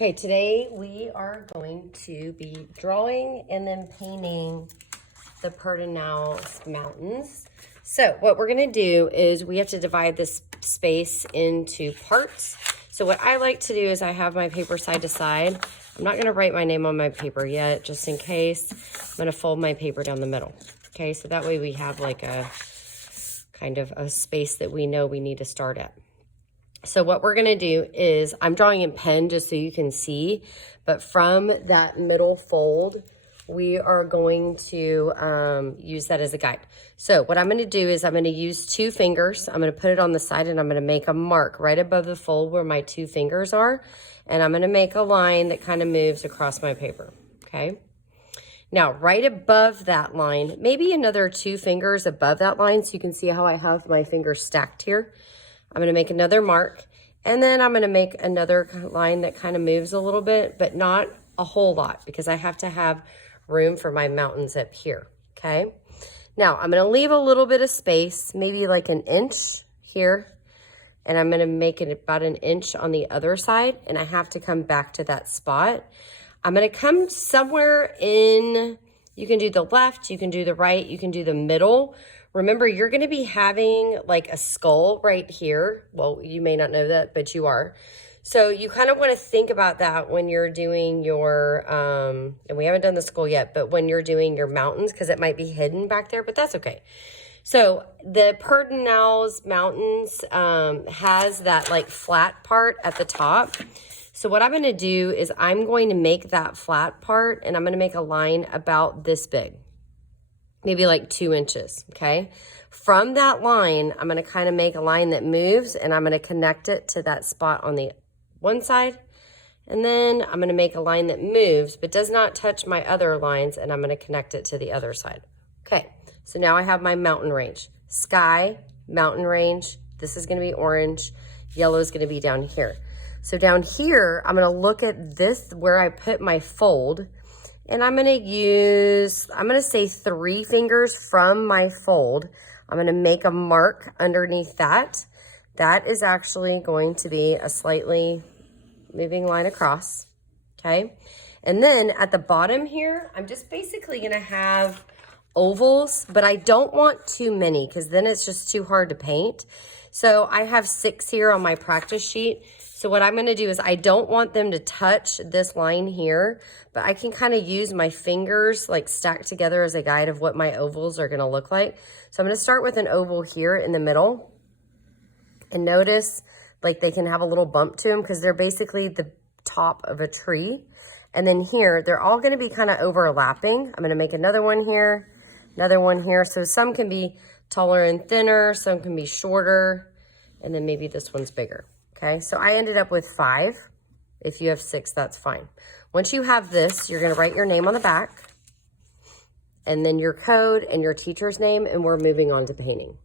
Okay, today we are going to be drawing and then painting the Pedernales Mountains. So what we're gonna do is we have to divide this space into parts. So what I like to do is I have my paper side to side. I'm not gonna write my name on my paper yet, just in case. I'm gonna fold my paper down the middle. Okay, so that way we have like a kind of a space that we know we need to start at. So what we're gonna do is, I'm drawing in pen just so you can see, but from that middle fold, we are going to use that as a guide. So what I'm gonna do is I'm gonna use 2 fingers. I'm gonna put it on the side and I'm gonna make a mark right above the fold where my 2 fingers are. And I'm gonna make a line that kind of moves across my paper, okay? Now, right above that line, maybe another 2 fingers above that line so you can see how I have my fingers stacked here. I'm gonna make another mark, and then I'm gonna make another line that kind of moves a little bit, but not a whole lot because I have to have room for my mountains up here, okay? Now, I'm gonna leave a little bit of space, maybe like an inch here, and I'm gonna make it about an inch on the other side, and I have to come back to that spot. I'm gonna come somewhere in, you can do the left, you can do the right, you can do the middle. Remember, you're gonna be having like a skull right here. Well, you may not know that, but you are. So you kind of wanna think about that when you're doing your, and we haven't done the skull yet, but when you're doing your mountains, because it might be hidden back there, but that's okay. So the Pedernales Mountains has that like flat part at the top. So what I'm gonna do is I'm going to make that flat part and I'm gonna make a line about this big. Maybe like 2 inches, okay? From that line, I'm gonna kind of make a line that moves and I'm gonna connect it to that spot on the one side. And then I'm gonna make a line that moves but does not touch my other lines and I'm gonna connect it to the other side. Okay, so now I have my mountain range. Sky, mountain range, this is gonna be orange, yellow is gonna be down here. So down here, I'm gonna look at this where I put my fold. And I'm gonna say 3 fingers from my fold. I'm gonna make a mark underneath that. That is actually going to be a slightly moving line across, okay? And then at the bottom here, I'm just basically gonna have ovals, but I don't want too many because then it's just too hard to paint. So I have 6 here on my practice sheet. So what I'm gonna do is I don't want them to touch this line here, but I can kind of use my fingers like stacked together as a guide of what my ovals are gonna look like. So I'm gonna start with an oval here in the middle. And notice like they can have a little bump to them because they're basically the top of a tree. And then here, they're all gonna be kind of overlapping. I'm gonna make another one here, another one here. So some can be taller and thinner, some can be shorter, and then maybe this one's bigger. Okay, so I ended up with 5. If you have 6, that's fine. Once you have this, you're gonna write your name on the back, and then your code and your teacher's name, and we're moving on to painting.